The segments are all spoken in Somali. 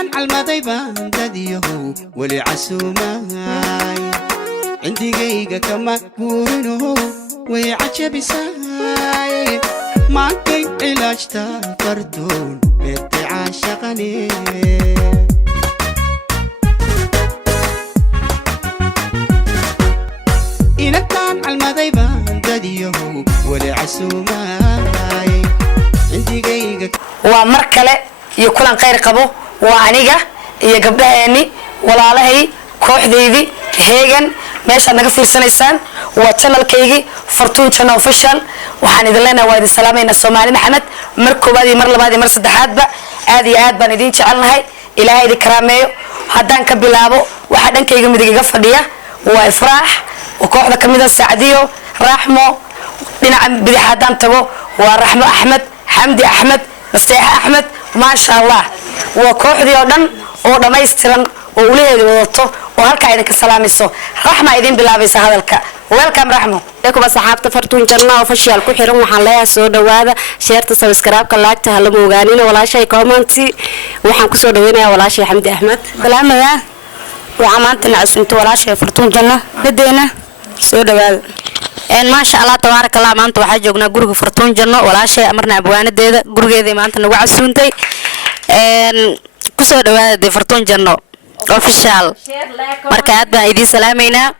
كان عالماضي باندديه ولي عسوماي عندي جيجا كما كورنو ويعجب ساي ما كنت علاج تفرتون بيتي عاشقني إن كان عالماضي باندديه ولي عسوماي عندي جيجا ومركله يكون خير قبو وانيغا iyo gabdhaheeni walaalahay kooxdeedii heegan meesha naga fiirsanaysaan waa channelkaygi Fortune Channel Official waxaan idin leenahay waa idin salaamayna Soomaali Maxamed mar koobaad iyo mar labaad iyo mar saddexaad ba aad iyo aad baan idin jecelnahay Ilaahay idin karaameeyo haddaan ka bilaabo waxa dhankayga midig iga fadhiya waa Ifraax oo kooxda kamid ah Saacadiyo Raxmo dhinaca bidix haddaan tago waa Raxmo Axmed Xamdi Axmed Nasteex Axmed ما شاء الله وكوحدي ودن ودمايسترن ووليهدي wadato oo halka idinka salaamayso raxma idin bilaabaysa hadalka welcome raxmo eekuba saxaabta Fortune Channel Official ku xiran waxaan leeyahay soo dhawaada sheerta subscribe-ka laagta hala moogaanina walaashay comment waxaan ku soo dhaweynayaa walaashay Xamdi Axmed salaamada waxaan maanta nacsunto walaashay Fortune Channel dadeena soo dhawaada ما شاء الله تبارك الله ما أنت واحد جونا جروج فرتون جنة ولا شيء أمرنا أبوان ده جروج هذا ما أنت نوع سونتي كسر ده فرتون جنة official مركات بعيدي سلامينا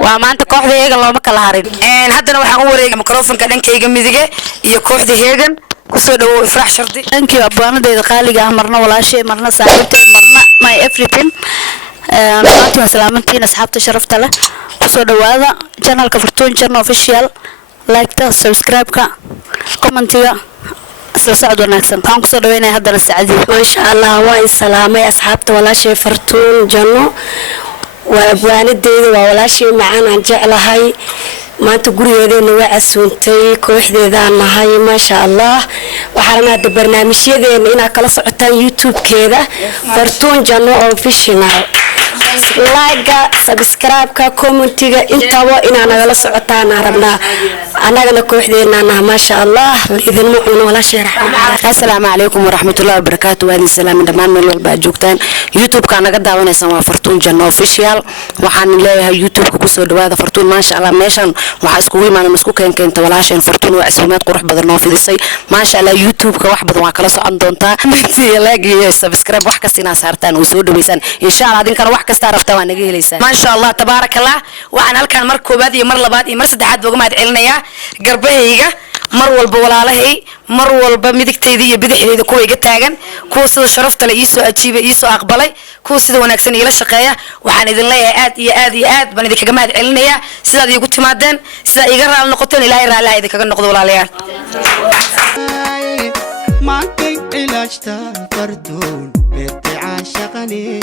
وما أنت كوح ده يجي الله ما كله هارين هذا أنا وحنا أول يجي ميكروفون كده كيجي ميزجة يكوح ده يجن كسر ده يفرح شرطي أنك أبوان ده قال لي مرنا ولا شيء مرنا ساعتين مرنا my everything أنا سلامتي نسحبت شرفت له kusoo dhawaada channelka Fortune Channel Official like-ta subscribe-ka comment-iga soo socod wanaagsan waxaan kusoo dhaweynayaa haddana Saacadiyo ma sha Allah waa salaamay asxaabta walaashay Fortune Channel waa abwaanadeeda waa walaashay macaan aan jeclahay maanta gurigeedana waa casuuntay kooxdeeda nahay ma sha Allah waxaan hadda barnaamijyadeena ina kala socotaan YouTube-keeda Fortune Channel Official like subscribe comment-iga intaba ina nagala socotaan rabnaa anagana kooxdeena ma sha Allah idin mucun wala sheer assalaamu alaykum wa rahmatullahi wa barakatuh wa salaam dhamaan meel walba joogtaan YouTube-ka naga daawanaysan waa Fortune Channel Official waxaan leeyahay YouTube-ka ku soo dhawaada Fortune ma sha Allah meeshan waxa isku iimaan isku keenta walaasheen Fortune waa casuumad qurux badan oo fidisay ma sha Allah YouTube-ka wax badan waa kala socon doontaa like iyo subscribe wax kasta ina saartaan oo soo dhaweysaan insha Allah idinkana wax kasta رفتها ونجيه ليسان ما شاء الله تبارك الله وعن هالكان مركو بادي مر لبادي مر سدحات وجماعة علنيا قربه هيجا مر والبولاله هي مر والبمدك تيدي بدح إذا كوي جتاجن كوس شرفت ليسو أجيب يسو أقبلي كوس إذا ونكسني إلى الشقاية وحن إذا الله يأد بندك جماعة علنيا سيدا يقول تمادن سيدا يجرى النقطين إلى يرى لا إذا كان نقطة ولا ليا ما كنت علاج تفرتون بيتي عاشقني